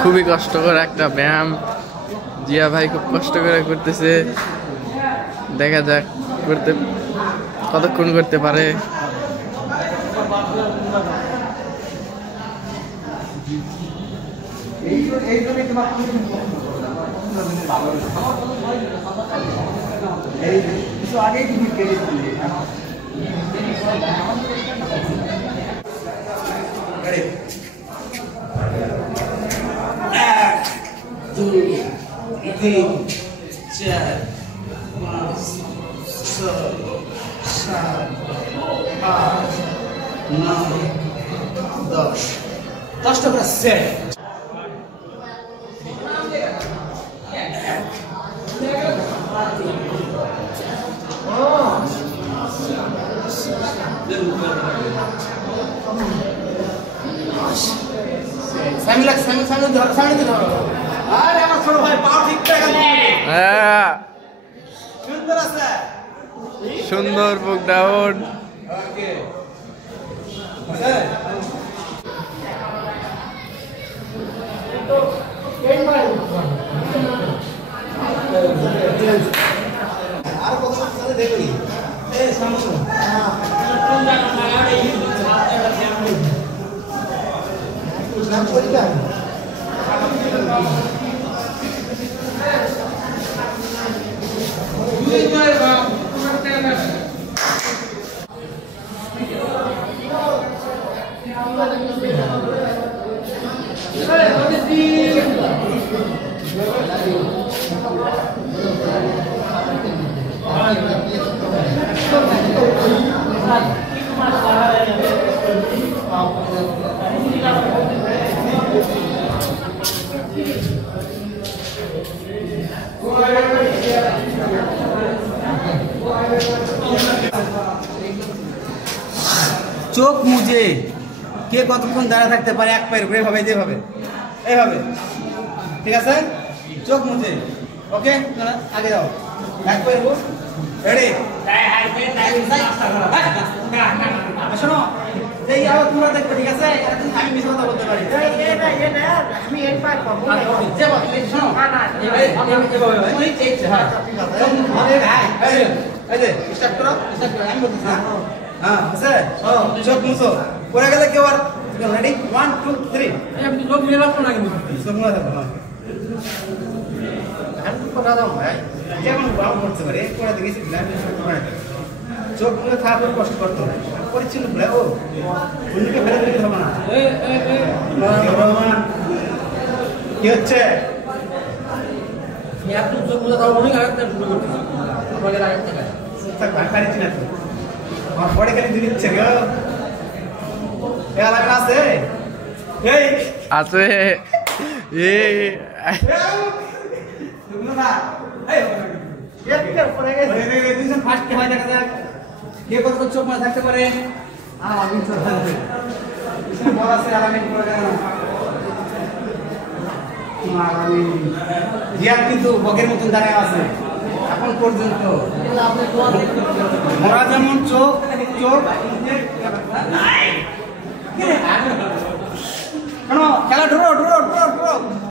খুবই কষ্টকর একটা ব্যায়াম। জিয়া ভাই খুব কষ্ট করে করতেছে, দেখা যাক করতে কতক্ষণ করতে পারে। तीन चार पाँच छः सात आठ नौ 10 10টা সেট। সামনে ধরো। আরে আমার ছোট ভাই পা ঠিক করে সুন্দর আছে, সুন্দর বুক ডাউন। ওকে আর কত সাথে দেখি এই সামনে নাম পরীক্ষা চোখ মুজে কে কতক্ষণ দাঁড়া থাকতে পারে এক পায়ের উপরে এইভাবে এইভাবে, ঠিক আছে? চোখ মুজে, ওকে আগে যাও, এক পায়ের উপর রেডি। শোনো এই আবার তোমরা দেখবে, ঠিক আছে? আমি মিছ কথা বলতে পারি, আমি এই পার পাবো যে বলতে শোনো এই যে স্টার্ট করো আমি বলতেছি। হ্যাঁ আছে চোখ মুছো পড়ে গেলে কেউ আর রেডি 1 2 3 আমি চোখ মেলা না কিন্তু চোখ মেলা থাকো না আমি কথা দাও ভাই যেমন বাম করতে পারে পড়ে দেখেছি ব্ল্যাক চোখ মুছে থাকার কষ্ট করতে হবে পরিচ্ছন্ন বলে ও অন্যকে ফেলে দিতে হবে না। কি হচ্ছে আপনি চোখ মুছে দাও অনেক আগে শুরু করতেছি আমাদের আগে থেকে তাক ভাষারি চিনা তো আমার পড়ে গেলে দিচ্ছে গো এ লাগা আছে এই আছে এই তুমি না এই একটা পড়ে গেছে এই দুজন ফার্স্ট কে হয় দেখা যাক কে কত চোখ মাছ থাকতে পারে। আমি চোখ আছে কিছু বড় আছে আলামিন পড়ে গেল আলামিন জিয়া কিন্তু বকের মতন দাঁড়ায় আছে এখন পর্যন্ত। মরা যেমন চোখ খেলা ড্র